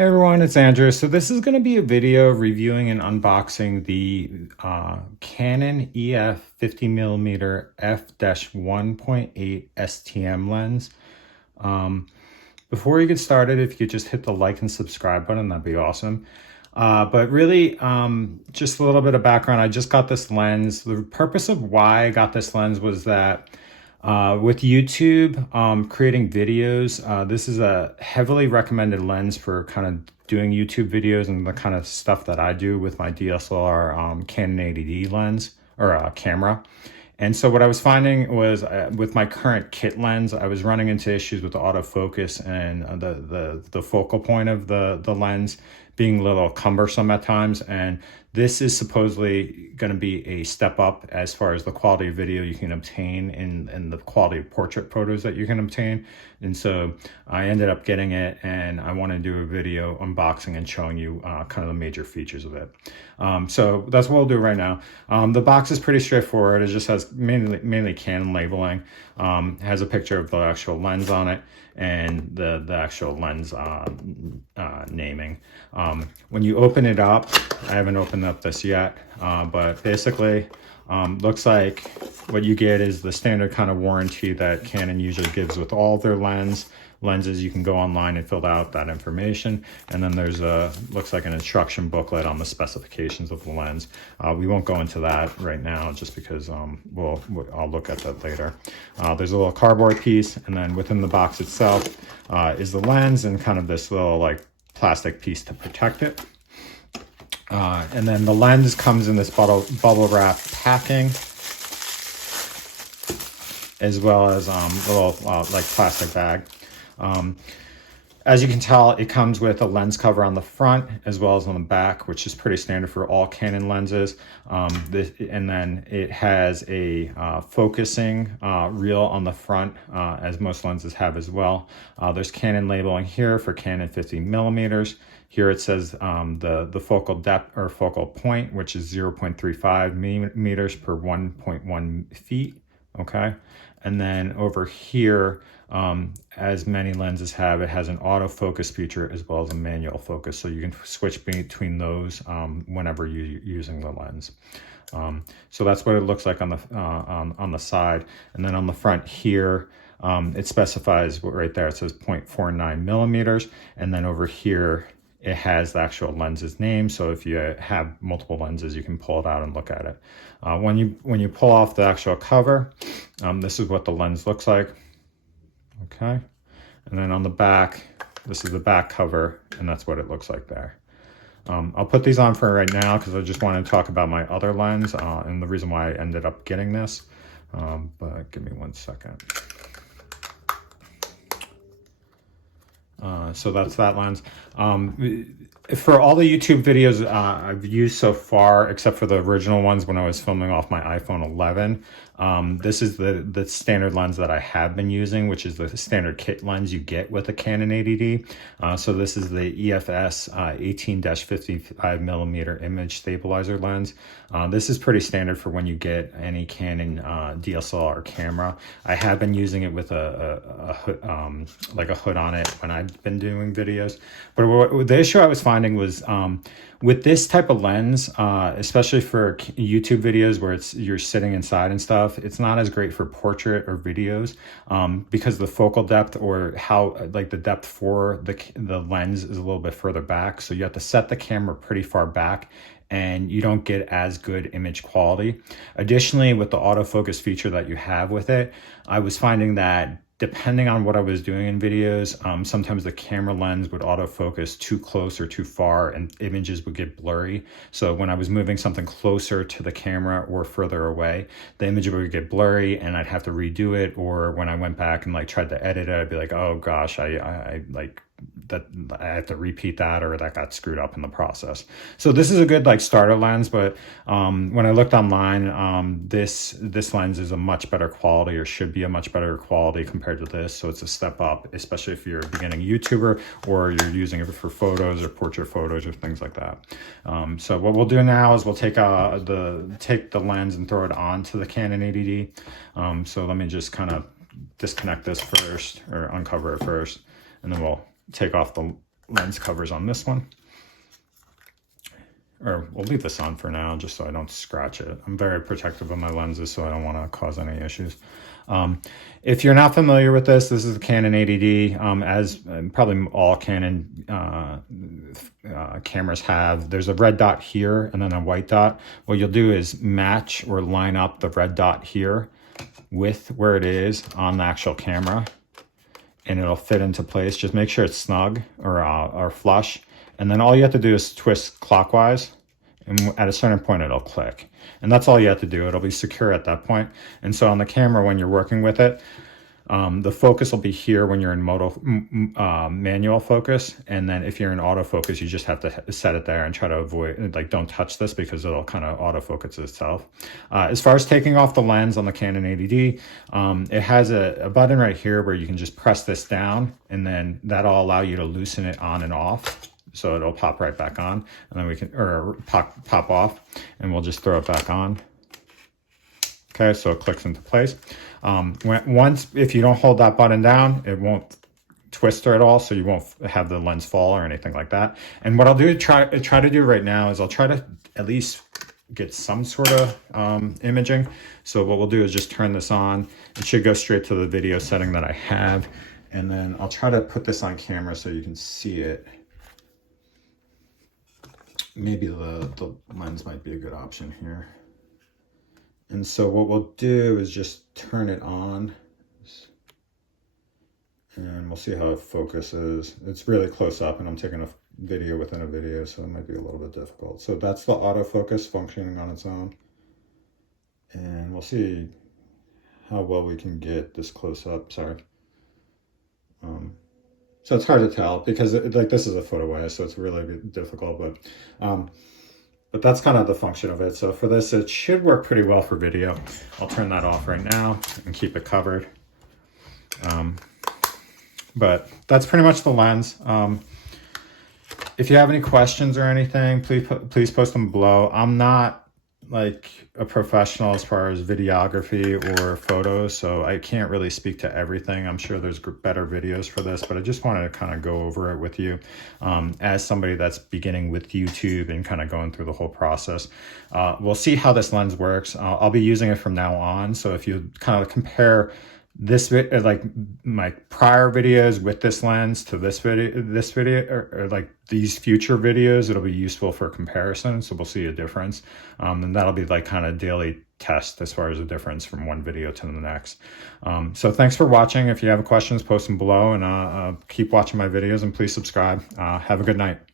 Hey everyone, it's Andrew. So this is going to be a video reviewing and unboxing the Canon EF 50mm f-1.8 STM lens. Before you get started, if you could just hit the like and subscribe button, that'd be awesome. But really, just a little bit of background. I just got this lens. The purpose of why I got this lens was that with YouTube, creating videos, this is a heavily recommended lens for kind of doing YouTube videos and the kind of stuff that I do with my DSLR Canon 80D lens or camera. And so what I was finding was with my current kit lens, I was running into issues with the autofocus and the focal point of the lens being a little cumbersome at times. And this is supposedly going to be a step up as far as the quality of video you can obtain and the quality of portrait photos that you can obtain. And so I ended up getting it, and I want to do a video unboxing and showing you kind of the major features of it. So that's what we'll do right now. The box is pretty straightforward. It just has mainly Canon labeling. Has a picture of the actual lens on it and the actual lens naming. When you open it up, I haven't opened up this yet, but basically looks like what you get is the standard kind of warranty that Canon usually gives with all their lenses. You can go online and fill out that information, and then there's looks like an instruction booklet on the specifications of the lens. We won't go into that right now just because I'll look at that later. There's a little cardboard piece, and then within the box itself is the lens and kind of this little like plastic piece to protect it. And then the lens comes in this bubble wrap packing, as well as a little like plastic bag. As you can tell, it comes with a lens cover on the front as well as on the back, which is pretty standard for all Canon lenses. And then it has a focusing reel on the front, as most lenses have as well. There's Canon labeling here for Canon 50mm. Here it says the focal depth or focal point, which is 0.35 meters per 1.1 feet. Okay. And then over here, as many lenses have, it has an autofocus feature as well as a manual focus. So you can switch between those whenever you're using the lens. So that's what it looks like on the side. And then on the front here, it specifies right there, it says 0.49 millimeters. And then over here, it has the actual lens's name. So if you have multiple lenses, you can pull it out and look at it. When you pull off the actual cover, this is what the lens looks like. Okay. And then on the back, this is the back cover, and that's what it looks like there. I'll put these on for right now because I just want to talk about my other lens and the reason why I ended up getting this. But give me 1 second. So that's that lens. For all the YouTube videos I've used so far, except for the original ones when I was filming off my iPhone 11, this is the standard lens that I have been using, which is the standard kit lens you get with a Canon 80D. So this is the EFS 18-55mm image stabilizer lens. This is pretty standard for when you get any Canon DSLR camera. I have been using it with a hood on it when I've been doing videos. But the issue I was finding was with this type of lens, especially for YouTube videos where you're sitting inside and stuff, it's not as great for portrait or videos because the focal depth or how like the depth for the lens is a little bit further back. So you have to set the camera pretty far back, and you don't get as good image quality. Additionally, with the autofocus feature that you have with it, I was finding that depending on what I was doing in videos, sometimes the camera lens would autofocus too close or too far and images would get blurry. So when I was moving something closer to the camera or further away, the image would get blurry and I'd have to redo it. Or when I went back and like tried to edit it, I'd be like, oh gosh, I have to repeat that, or that got screwed up in the process. So this is a good like starter lens, but when I looked online, this lens is a much better quality, or should be a much better quality compared to this. So it's a step up, especially if you're a beginning YouTuber or you're using it for photos or portrait photos or things like that. So what we'll do now is we'll take the lens and throw it onto the Canon 80D. So let me just kind of disconnect this first, or uncover it first, and then we'll take off the lens covers on this one. Or we'll leave this on for now just so I don't scratch it. I'm very protective of my lenses, so I don't want to cause any issues. If you're not familiar with this, this is the Canon 80D, as probably all Canon cameras have. There's a red dot here and then a white dot. What you'll do is match or line up the red dot here with where it is on the actual camera, and it'll fit into place. Just make sure it's snug or flush. And then all you have to do is twist clockwise, and at a certain point it'll click. And that's all you have to do. It'll be secure at that point. And so on the camera, when you're working with it, the focus will be here when you're in manual focus. And then if you're in autofocus, you just have to set it there and try to avoid, like, don't touch this because it'll kind of autofocus itself. As far as taking off the lens on the Canon 80D, it has a button right here where you can just press this down, and then that'll allow you to loosen it on and off. So it'll pop right back on, and then we can, or pop off, and we'll just throw it back on. Okay, so it clicks into place. If you don't hold that button down, it won't twist at all, so you won't have the lens fall or anything like that. And what I'll do try to do right now is I'll try to at least get some sort of imaging. So what we'll do is just turn this on. It should go straight to the video setting that I have, and then I'll try to put this on camera so you can see it. Maybe the lens might be a good option here. And so what we'll do is just turn it on, and we'll see how it focuses. It's really close up, and I'm taking a video within a video, so it might be a little bit difficult. So that's the autofocus functioning on its own. And we'll see how well we can get this close up. Sorry. So it's hard to tell because this is a foot away, so it's really difficult, but that's kind of the function of it. So for this, it should work pretty well for video. I'll turn that off right now and keep it covered. But that's pretty much the lens. If you have any questions or anything, please post them below. I'm not like a professional as far as videography or photos, so I can't really speak to everything. I'm sure there's better videos for this, but I just wanted to kind of go over it with you as somebody that's beginning with YouTube and kind of going through the whole process. We'll see how this lens works. I'll be using it from now on, so if you kind of compare this like my prior videos with this lens to this video or like these future videos, it'll be useful for comparison, so we'll see a difference, and that'll be like kind of daily test as far as the difference from one video to the next. So thanks for watching. If you have questions, post them below, and keep watching my videos, and please subscribe. Have a good night.